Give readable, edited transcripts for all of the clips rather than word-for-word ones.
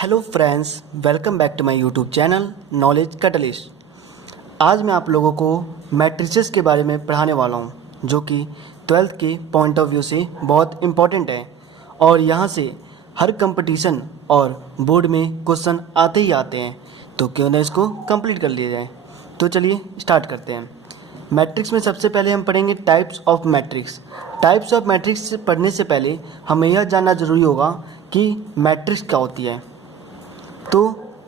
Hello friends, welcome back to my YouTube channel Knowledge Catalyst. आज मैं आप लोगों को मैट्रिसेस के बारे में पढ़ाने वाला हूं, जो कि 12th के पॉइंट ऑफ व्यू से बहुत इम्पॉर्टेंट है और यहां से हर कंपटीशन और बोर्ड में क्वेश्चन आते ही आते हैं, तो क्यों ना इसको कंप्लीट कर लिया जाए। तो चलिए स्टार्ट करते हैं। मैट्रिक्स में सबसे पहले हम पढ़ेंगे types of matrix. Types of matrix पढ़ने से पहले हमें यह जानना जरूरी होगा कि मैट्रिक्स क्या होती है। तो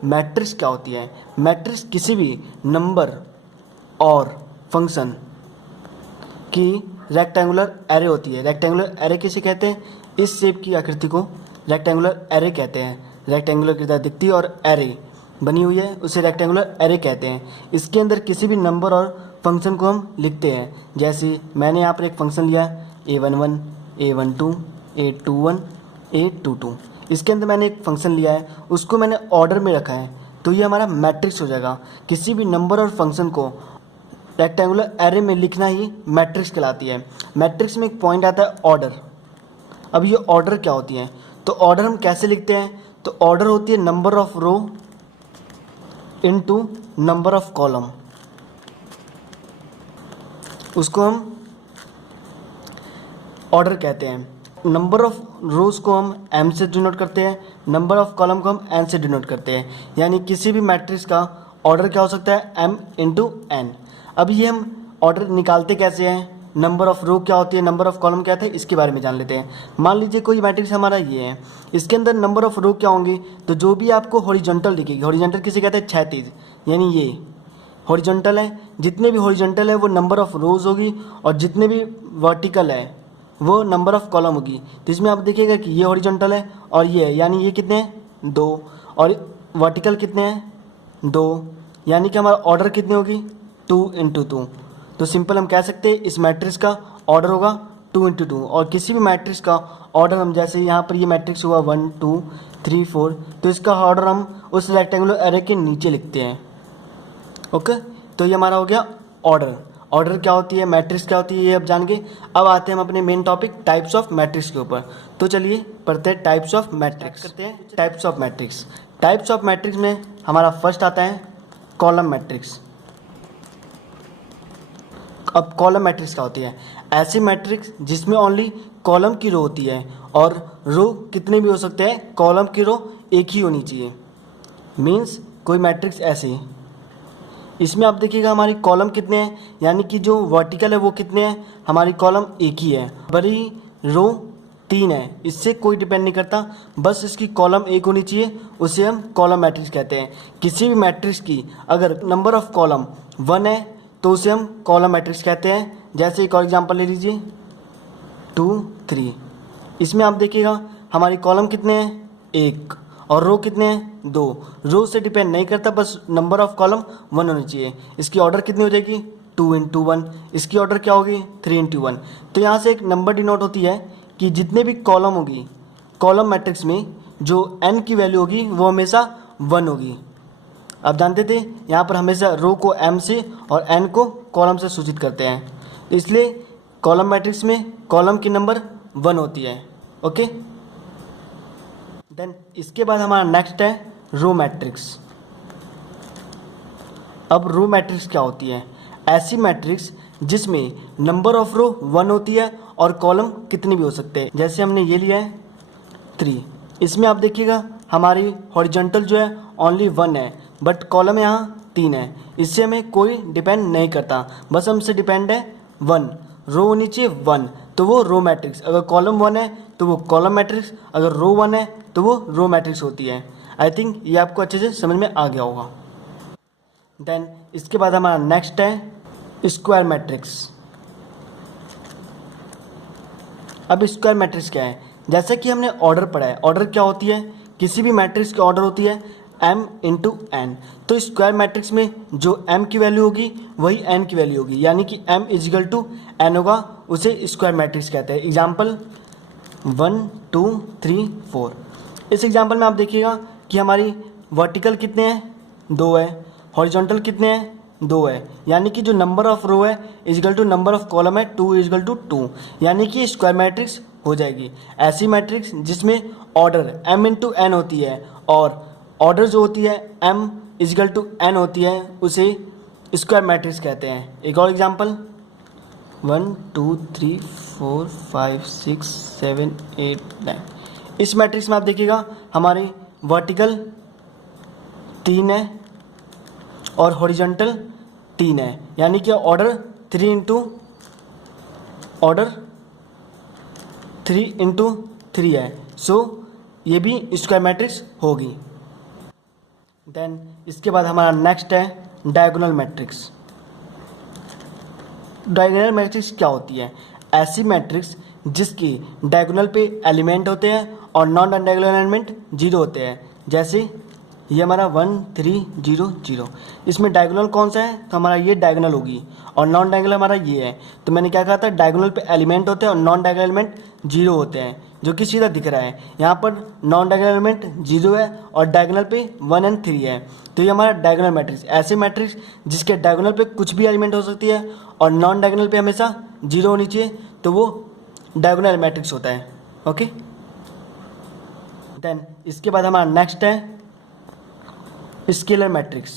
मैट्रिक्स क्या होती है? मैट्रिक्स किसी भी नंबर और फंक्शन की रेक्टेंगुलर एरे होती है। रेक्टेंगुलर एरे किसे कहते हैं? इस शेप की आकृति को रेक्टेंगुलर एरे कहते हैं। रेक्टेंगुलर की तरह दिखती है और एरे बनी हुई है, उसे रेक्टेंगुलर एरे कहते हैं। इसके अंदर किसी भी नंबर और फंक्शन को हम लिखते हैं। जैसे मैंने यहाँ पर एक फंक्शन लिया a11, a12, a21, a22। इसके अंदर मैंने एक फंक्शन लिया है, उसको मैंने ऑर्डर में रखा है, तो ये हमारा मैट्रिक्स हो जाएगा। किसी भी नंबर और फंक्शन को रेक्टेंगुलर एरे में लिखना ही मैट्रिक्स कहलाती है। मैट्रिक्स में एक पॉइंट आता है ऑर्डर। अब ये ऑर्डर क्या होती है? तो ऑर्डर हम कैसे लिखते हैं? तो ऑर्डर होती है number of row into number of column. उसको हम ऑर्डर कहते हैं। नंबर ऑफ रोज को हम m से डिनोट करते हैं, नंबर ऑफ कॉलम को हम n से डिनोट करते हैं। यानी किसी भी मैट्रिक्स का ऑर्डर क्या हो सकता है? m into n। अब ये हम ऑर्डर निकालते कैसे हैं? नंबर ऑफ रो क्या होती है, नंबर ऑफ कॉलम क्या होता है, इसके बारे में जान लेते हैं। मान लीजिए कोई मैट्रिक्स हमारा ये है, इसके अंदर नंबर ऑफ रो क्या होंगी? तो जो भी आपको हॉरिजॉन्टल दिखेगी, हॉरिजॉन्टल किसे कहते हैं? क्षैतिज, यानी ये हॉरिजॉन्टल है। जितने भी हॉरिजॉन्टल है वो नंबर ऑफ रोज होगी, और जितने भी वर्टिकल है वो नंबर ऑफ कॉलम होगी। तो इसमें आप देखिएगा कि ये हॉरिजॉन्टल है और ये है, यानी ये कितने हैं? 2, और वर्टिकल कितने हैं? 2, यानी कि हमारा ऑर्डर कितनी होगी? 2 इंटू 2। तो सिंपल हम कह सकते हैं इस मैट्रिक्स का ऑर्डर होगा 2 इंटू 2। और किसी भी मैट्रिक्स का ऑर्डर हम, जैसे यहाँ पर ये मैट्रिक्स हुआ 1 2 3 4, तो इसका ऑर्डर हम उस रेक्टेंगुलर एरे के नीचे लिखते हैं। ओके, तो ये हमारा हो गया ऑर्डर। ऑर्डर क्या होती है, मैट्रिक्स क्या होती है, ये अब जान गए। अब आते हैं हम अपने main topic types of matrix के ऊपर। तो चलिए पढ़ते हैं टाइप्स ऑफ मैट्रिक्स। करते हैं types of matrix. Types of matrix में हमारा फर्स्ट आता है कॉलम मैट्रिक्स। अब कॉलम मैट्रिक्स क्या होती है? ऐसी मैट्रिक्स जिसमें ओनली कॉलम की रो होती है, और रो कितने भी हो सकते हैं, कॉलम की रो एक ही होनी चाहिए। मीन्स कोई मैट्रिक्स ऐसे, इसमें आप देखिएगा हमारी कॉलम कितने हैं, यानी कि जो वर्टिकल है वो कितने हैं, हमारी कॉलम एक ही है। बड़ी रो 3 है, इससे कोई डिपेंड नहीं करता, बस इसकी कॉलम एक होनी चाहिए, उसे हम कॉलम मैट्रिक्स कहते हैं। किसी भी मैट्रिक्स की अगर नंबर ऑफ कॉलम 1 है तो उसे हम कॉलम मैट्रिक्स कहते हैं। जैसे एक और एग्जांपल ले लीजिए 2 3। इसमें आप देखिएगा हमारी कॉलम कितने हैं? 1, और रो कितने हैं? 2। रो से डिपेंड नहीं करता, बस नंबर ऑफ कॉलम 1 होनी चाहिए। इसकी ऑर्डर कितनी हो जाएगी? 2 इंटू 1। इसकी ऑर्डर क्या होगी? 3 इंटू 1। तो यहाँ से एक नंबर डिनोट होती है कि जितने भी कॉलम होगी कॉलम मैट्रिक्स में, जो n की वैल्यू होगी वो हमेशा 1 होगी। आप जानते थे यहाँ पर हमेशा रो को m से और n को कॉलम से सूचित करते हैं, इसलिए कॉलम मैट्रिक्स में कॉलम की नंबर 1 होती है। ओके, देन इसके बाद हमारा नेक्स्ट है रो मैट्रिक्स। अब रो मैट्रिक्स क्या होती है? ऐसी मैट्रिक्स जिसमें नंबर ऑफ रो 1 होती है और कॉलम कितने भी हो सकते हैं। जैसे हमने ये लिया है 3, इसमें आप देखिएगा हमारी हॉरिजॉन्टल जो है ओनली 1 है, बट कॉलम यहाँ 3 है। इससे हमें कोई डिपेंड नहीं करता, बस हमसे डिपेंड है 1। रो होनी चाहिए 1, तो वो रो मैट्रिक्स। अगर कॉलम 1 है तो वो कॉलम मैट्रिक्स, अगर रो 1 है तो वो रो मैट्रिक्स होती है। आई थिंक ये आपको अच्छे से समझ में आ गया होगा। देन इसके बाद हमारा नेक्स्ट है स्क्वायर मैट्रिक्स। अब स्क्वायर मैट्रिक्स क्या है? जैसे कि हमने ऑर्डर पढ़ा है, ऑर्डर क्या होती है? किसी भी मैट्रिक्स की ऑर्डर होती है m इंटू n। तो स्क्वायर मैट्रिक्स में जो m की वैल्यू होगी वही n की वैल्यू होगी, यानी कि m इजिकल टू n होगा, उसे स्क्वायर मैट्रिक्स कहते हैं। एग्जाम्पल 1 2 3 4। इस एग्जाम्पल में आप देखिएगा कि हमारी वर्टिकल कितने हैं? 2 है। हॉरिजॉन्टल कितने हैं? 2 है, यानी कि जो नंबर ऑफ रो है is equal to number of column है 2 इजिकल टू 2, यानी कि स्क्वायर मैट्रिक्स हो जाएगी। ऐसी मैट्रिक्स जिसमें ऑर्डर m इंटू n होती है और ऑर्डर जो होती है m इजिकल टू n होती है उसे स्क्वायर मैट्रिक्स कहते हैं। एक और एग्जांपल 1 2 3 4 5 6 7 8 9। इस मैट्रिक्स में आप देखिएगा हमारी वर्टिकल 3 है और हॉरिजॉन्टल 3 है, यानी कि ऑर्डर 3 इंटू 3 है। सो ये भी स्क्वायर मैट्रिक्स होगी। देन इसके बाद हमारा नेक्स्ट है डायगोनल मैट्रिक्स। डायगोनल मैट्रिक्स क्या होती है? ऐसी मैट्रिक्स जिसकी डायगोनल पे एलिमेंट होते हैं और नॉन डायगोनल एलिमेंट 0 होते हैं। जैसे ये हमारा 1 3 0 0, इसमें डायगोनल कौन सा है? तो हमारा ये डायगोनल होगी और नॉन डायगोनल हमारा ये है। तो मैंने क्या कहा था, डायगोनल पे एलिमेंट होते हैं और नॉन डायगोनल एलिमेंट 0 होते हैं, जो कि सीधा दिख रहा है। यहाँ पर नॉन डायगोनल एलिमेंट 0 है और डायगोनल पे 1 और 3 है। तो ये हमारा डायगोनल मैट्रिक्स। ऐसे मैट्रिक्स जिसके डायगोनल पे कुछ भी एलिमेंट हो सकती है और नॉन डायगोनल पे हमेशा 0 होनी चाहिए, तो वो डायगोनल मैट्रिक्स होता है। ओके, देन इसके बाद हमारा नेक्स्ट है स्केलर मैट्रिक्स।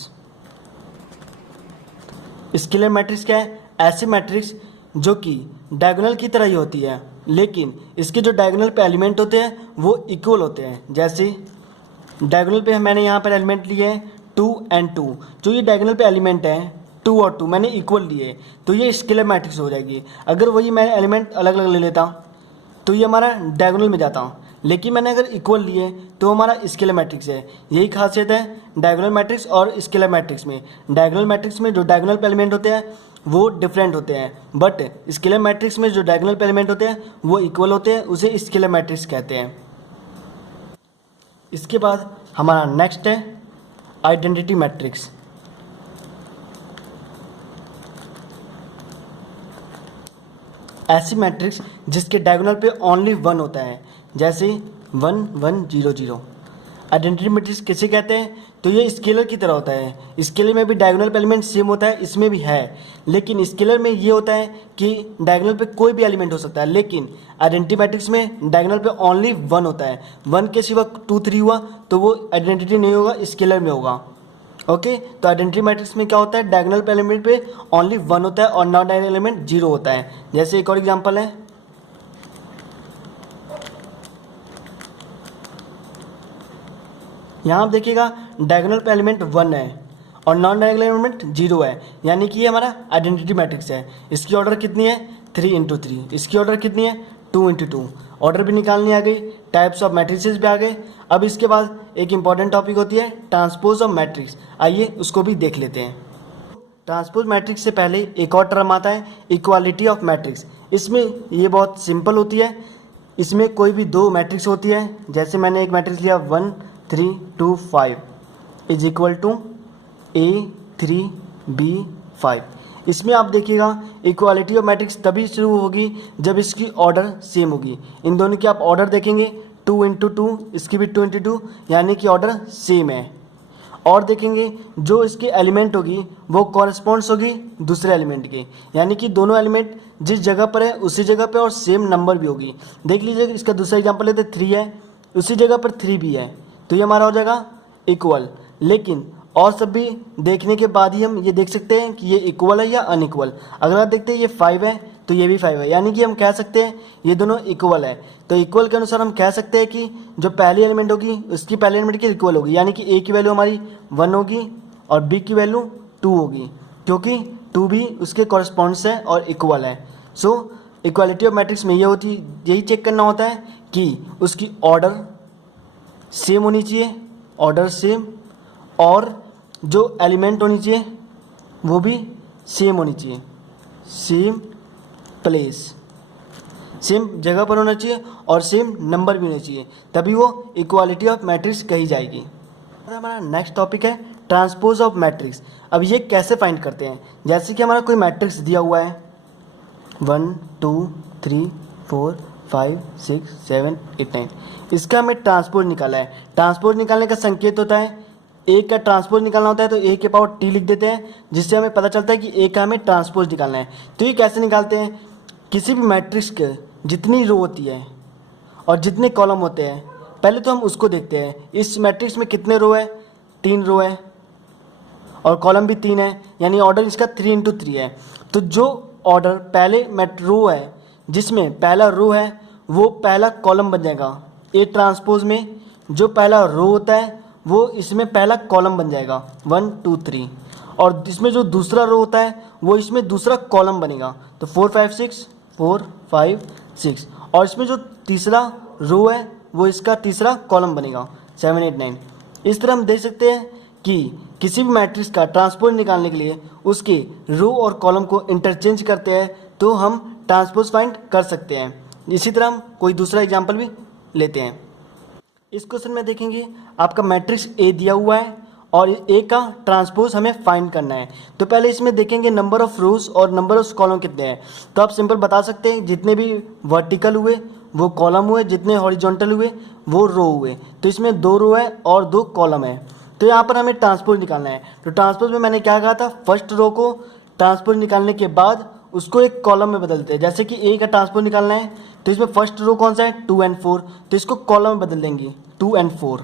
स्केलर मैट्रिक्स क्या है? ऐसी मैट्रिक्स जो कि डायगोनल की तरह ही होती है, लेकिन इसके जो डायगोनल पे एलिमेंट होते हैं वो इक्वल होते हैं। जैसे डायगोनल पे मैंने यहाँ पर एलिमेंट लिए हैं 2 और 2, जो ये डायगोनल पे एलिमेंट है 2 और 2 मैंने इक्वल लिए, तो ये स्केलर मैट्रिक्स हो जाएगी। अगर वही मैं एलिमेंट अलग अलग ले लेता तो ये हमारा डायगोनल में जाता, लेकिन मैंने अगर इक्वल लिए तो हमारा स्केलर मैट्रिक्स है। यही खासियत है डायगोनल मैट्रिक्स और स्केलर मैट्रिक्स में। डायगोनल मैट्रिक्स में जो डायगोनल पे एलिमेंट होते हैं वो डिफरेंट होते हैं, बट स्केलर मैट्रिक्स में जो डायगोनल पे एलिमेंट होते हैं वो इक्वल होते हैं, उसे स्केलर मैट्रिक्स कहते हैं। इसके बाद हमारा नेक्स्ट है आइडेंटिटी मैट्रिक्स। ऐसी मैट्रिक्स जिसके डायगोनल पे ओनली 1 होता है, जैसे 1 1 0 0। आइडेंटिटी मैट्रिक्स किसे कहते हैं? तो ये स्केलर की तरह होता है। स्केलर में भी डायगोनल पे एलिमेंट सेम होता है, इसमें भी है, लेकिन स्केलर में ये होता है कि डायगोनल पे कोई भी एलिमेंट हो सकता है, लेकिन आइडेंटिटी मैट्रिक्स में डायगोनल पे ओनली 1 होता है। 1 के सिवा 2 3 हुआ तो वो आइडेंटिटी नहीं होगा, स्केलर में होगा। ओके, तो आइडेंटिटी मैट्रिक्स में क्या होता है, डायगोनल पे एलिमेंट पे ओनली 1 होता है और नॉन डायगोनल एलिमेंट 0 होता है। जैसे एक और एग्जांपल है, यहाँ आप देखिएगा डायगोनल पे एलिमेंट 1 है और नॉन डायगोनल एलिमेंट 0 है, यानी कि ये हमारा आइडेंटिटी मैट्रिक्स है। इसकी ऑर्डर कितनी है? 3 इंटू 3। इसकी ऑर्डर कितनी है? 2 इंटू 2। ऑर्डर भी निकालनी आ गई, टाइप्स ऑफ मैट्रिसेस भी आ गए। अब इसके बाद एक इंपॉर्टेंट टॉपिक होती है ट्रांसपोज ऑफ मैट्रिक्स। आइए उसको भी देख लेते हैं। ट्रांसपोज मैट्रिक्स से पहले एक और टर्म आता है इक्वालिटी ऑफ मैट्रिक्स। इसमें ये बहुत सिंपल होती है। इसमें कोई भी 2 मैट्रिक्स होती है, जैसे मैंने एक मैट्रिक्स लिया 1 3 2 5 is equal to A 3 B 5। इसमें आप देखिएगा इक्वालिटी ऑफ मैट्रिक्स तभी शुरू होगी जब इसकी ऑर्डर सेम होगी। इन दोनों की आप ऑर्डर देखेंगे 2 इंटू 2, इसकी भी 2 इंटू 2, यानी कि ऑर्डर सेम है। और देखेंगे जो इसके एलिमेंट होगी वो कॉरस्पॉन्ड्स होगी दूसरे एलिमेंट के, यानी कि दोनों एलिमेंट जिस जगह पर है उसी जगह पर और सेम नंबर भी होगी। देख लीजिए इसका दूसरा एग्जाम्पल लेते 3 है, उसी जगह पर 3 भी है, तो ये हमारा हो जाएगा इक्वल। लेकिन और सब भी देखने के बाद ही हम ये देख सकते हैं कि ये इक्वल है या अनइक्वल। अगर आप देखते हैं ये 5 है तो ये भी 5 है, यानी कि हम कह सकते हैं ये दोनों इक्वल है। तो इक्वल के अनुसार हम कह सकते हैं कि जो पहली एलिमेंट होगी उसकी पहले एलिमेंट की इक्वल होगी, यानी कि A की वैल्यू हमारी 1 होगी और B की वैल्यू 2 होगी, क्योंकि 2 भी उसके कॉरस्पॉन्ड्स है और इक्वल है। सो इक्वालिटी ऑफ मैट्रिक्स में ये होती, यही चेक करना होता है कि उसकी ऑर्डर सेम होनी चाहिए, ऑर्डर सेम, और जो एलिमेंट होनी चाहिए वो भी सेम होनी चाहिए, सेम प्लेस, सेम जगह पर होना चाहिए और सेम नंबर भी होना चाहिए, तभी वो इक्वालिटी ऑफ मैट्रिक्स कही जाएगी। हमारा नेक्स्ट टॉपिक है ट्रांसपोज ऑफ मैट्रिक्स। अब ये कैसे फाइंड करते हैं? जैसे कि हमारा कोई मैट्रिक्स दिया हुआ है 1 2 3 4 5 6 7 8 9, इसका हमें ट्रांसपोज निकाला है। ट्रांसपोज निकालने का संकेत होता है, ए का ट्रांसपोज निकालना होता है तो ए के पावर टी लिख देते हैं, जिससे हमें पता चलता है कि ए का हमें ट्रांसपोज निकालना है। तो ये कैसे निकालते हैं? किसी भी मैट्रिक्स के जितनी रो होती है और जितने कॉलम होते हैं पहले तो हम उसको देखते हैं। इस मैट्रिक्स में कितने रो है, 3 रो है और कॉलम भी 3 है, यानी ऑर्डर इसका 3 इंटू 3 है। तो जो ऑर्डर पहले रो है जिसमें पहला रो है वो पहला कॉलम बन जाएगा। ए ट्रांसपोज में जो पहला रो होता है वो इसमें पहला कॉलम बन जाएगा 1 2 3, और इसमें जो दूसरा रो होता है वो इसमें दूसरा कॉलम बनेगा। तो 4 5 6 4 5 6, और इसमें जो तीसरा रो है वो इसका तीसरा कॉलम बनेगा 7 8 9। इस तरह हम देख सकते हैं कि किसी भी मैट्रिक्स का ट्रांसपोज निकालने के लिए उसके रो और कॉलम को इंटरचेंज करते हैं तो हम ट्रांसपोज फाइंड कर सकते हैं। इसी तरह हम कोई दूसरा एग्जांपल भी लेते हैं। इस क्वेश्चन में देखेंगे आपका मैट्रिक्स ए दिया हुआ है और ए का ट्रांसपोज हमें फाइंड करना है। तो पहले इसमें देखेंगे नंबर ऑफ रोज और नंबर ऑफ कॉलम कितने हैं। तो आप सिंपल बता सकते हैं जितने भी वर्टिकल हुए वो कॉलम हुए, जितने हॉरिजॉन्टल हुए वो रो हुए। तो इसमें 2 रो है और 2 कॉलम है। तो यहाँ पर हमें ट्रांसपोज निकालना है। तो ट्रांसपोज में मैंने क्या कहा था, फर्स्ट रो को ट्रांसपोज निकालने के बाद उसको एक कॉलम में बदलते हैं। जैसे कि ए का ट्रांसपोज निकालना है तो इसमें फर्स्ट रो कौन सा है 2 and 4, तो इसको कॉलम में बदल देंगे 2 and 4।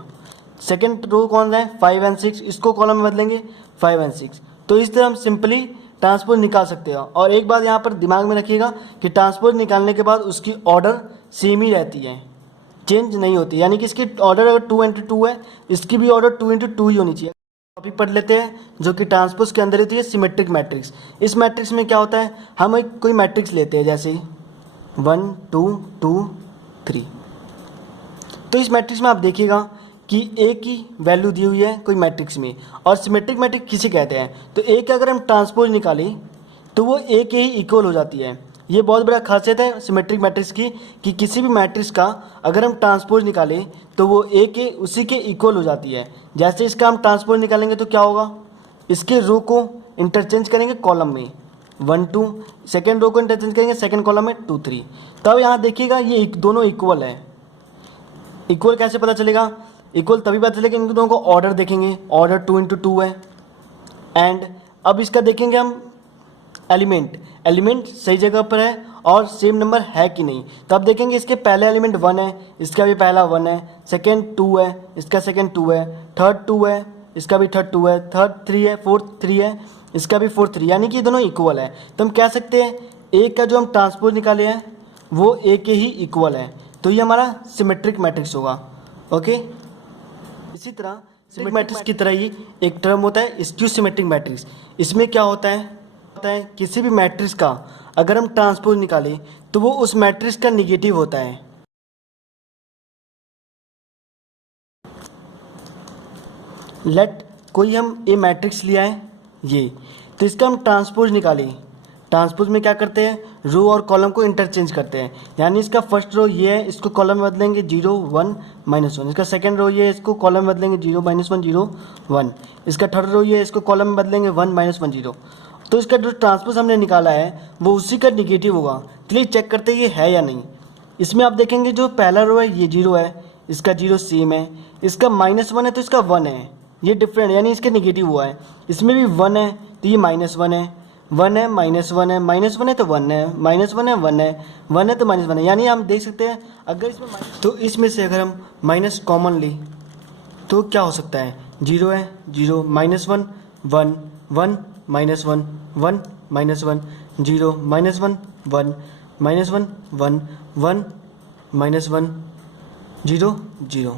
सेकेंड रो कौन सा है 5 and 6, इसको कॉलम में बदलेंगे 5 and 6। तो इस तरह हम सिंपली ट्रांसपोज निकाल सकते हैं। और एक बात यहाँ पर दिमाग में रखिएगा कि ट्रांसपोज निकालने के बाद उसकी ऑर्डर सेम ही रहती है, चेंज नहीं होती। यानी कि इसकी ऑर्डर अगर 2 into 2 है, इसकी भी ऑर्डर 2 into 2 ही होनी चाहिए। टॉपिक पढ़ लेते हैं जो कि ट्रांसपोज के अंदर होती है सिमेट्रिक मैट्रिक्स। इस मैट्रिक्स में क्या होता है, हम एक कोई मैट्रिक्स लेते हैं जैसे 1 2 2 3। तो इस मैट्रिक्स में आप देखिएगा कि ए की वैल्यू दी हुई है कोई मैट्रिक्स में, और सिमेट्रिक मैट्रिक्स किसे कहते हैं। तो ए का अगर हम ट्रांसपोज निकालें तो वो ए के ही इक्वल हो जाती है। ये बहुत बड़ा खासियत है सिमेट्रिक मैट्रिक्स की कि किसी भी मैट्रिक्स का अगर हम ट्रांसपोज निकालें तो वो ए के उसी के इक्वल हो जाती है। जैसे इसका हम ट्रांसपोज निकालेंगे तो क्या होगा, इसके रो को इंटरचेंज करेंगे कॉलम में 1 2, सेकेंड रो को इंटरचेंज करेंगे सेकेंड कॉलम में 2 3। तब यहाँ देखिएगा ये दोनों इक्वल है। इक्वल कैसे पता चलेगा, इक्वल तभी पता चलेगा इन दोनों को ऑर्डर देखेंगे, ऑर्डर 2 into 2 है। एंड अब इसका देखेंगे हम एलिमेंट सही जगह पर है और सेम नंबर है कि नहीं। तो अब देखेंगे इसके पहले एलिमेंट 1 है, इसका भी पहला 1 है, सेकेंड 2 है, इसका सेकेंड 2 है, थर्ड 2 है, इसका भी थर्ड 2 है, थर्ड 3 है, फोर्थ 3 है, इसका भी फोर्थ 3, यानी कि ये दोनों इक्वल है। तो हम कह सकते हैं ए का जो हम ट्रांसपोज निकाले हैं वो ए के ही इक्वल है। तो ये हमारा सिमेट्रिक मैट्रिक्स होगा। ओके, इसी तरह सिमेट्रिक मैट्रिक्स की तरह ही एक टर्म होता है स्क्यू सिमेट्रिक मैट्रिक्स। इसमें क्या होता है किसी भी मैट्रिक्स का अगर हम ट्रांसपोज निकालें तो वो उस मैट्रिक्स का निगेटिव होता है। लेट कोई हम ए मैट्रिक्स लिया है ये, तो इसका हम ट्रांसपोज निकालें। ट्रांसपोज में क्या करते हैं, रो और कॉलम को इंटरचेंज करते हैं। यानी इसका फर्स्ट रो ये है, इसको कॉलम में बदलेंगे 0 1 -1। इसका सेकंड रो ये है, इसको कॉलम में बदलेंगे 0 -1 0 1। इसका थर्ड रो ये है, इसको कॉलम में बदलेंगे 1 -1 0। तो इसका जो ट्रांसपोज हमने निकाला है वो उसी का निगेटिव होगा। चलिए चेक करते हैं ये है या नहीं। इसमें आप देखेंगे जो पहला रो है ये 0 है, इसका 0 सेम है, इसका -1 है तो इसका 1 है, ये डिफरेंट यानी इसके निगेटिव हुआ है। इसमें भी 1 है तो ये -1 है, 1 है -1 है, -1 है तो 1 है, -1 है 1 है, 1 है तो -1 है। यानी हम देख सकते हैं अगर इसमें तो इसमें से अगर हम माइनस कॉमन लें तो क्या हो सकता है, 0 है 0, -1 1 1 -1 1 -1 0 -1 1 -1 1 1 -1 0 0।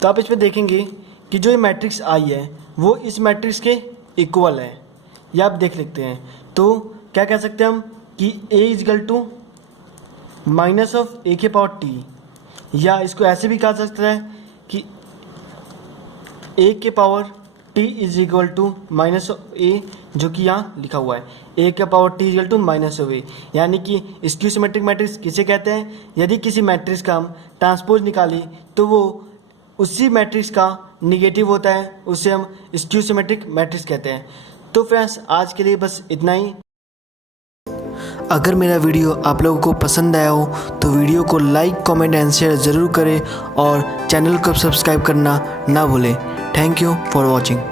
तो आप इसमें देखेंगे कि जो ये मैट्रिक्स आई है वो इस मैट्रिक्स के इक्वल है। या आप देख लेते हैं तो क्या कह सकते हैं हम कि a = -(a)(t), या इसको ऐसे भी कहा सकता है कि a(t) -(a), जो कि यहाँ लिखा हुआ है a(t) -(a). यानी कि स्क्यू सिमेट्रिक मैट्रिक्स किसे कहते हैं, यदि किसी मैट्रिक्स का हम ट्रांसपोज निकालें तो वो उसी मैट्रिक्स का निगेटिव होता है, उसे हम स्क्यू सिमेट्रिक मैट्रिक्स कहते हैं। तो फ्रेंड्स आज के लिए बस इतना ही। अगर मेरा वीडियो आप लोगों को पसंद आया हो तो वीडियो को लाइक कमेंट एंड शेयर ज़रूर करें और चैनल को सब्सक्राइब करना ना भूलें। Thank you for watching.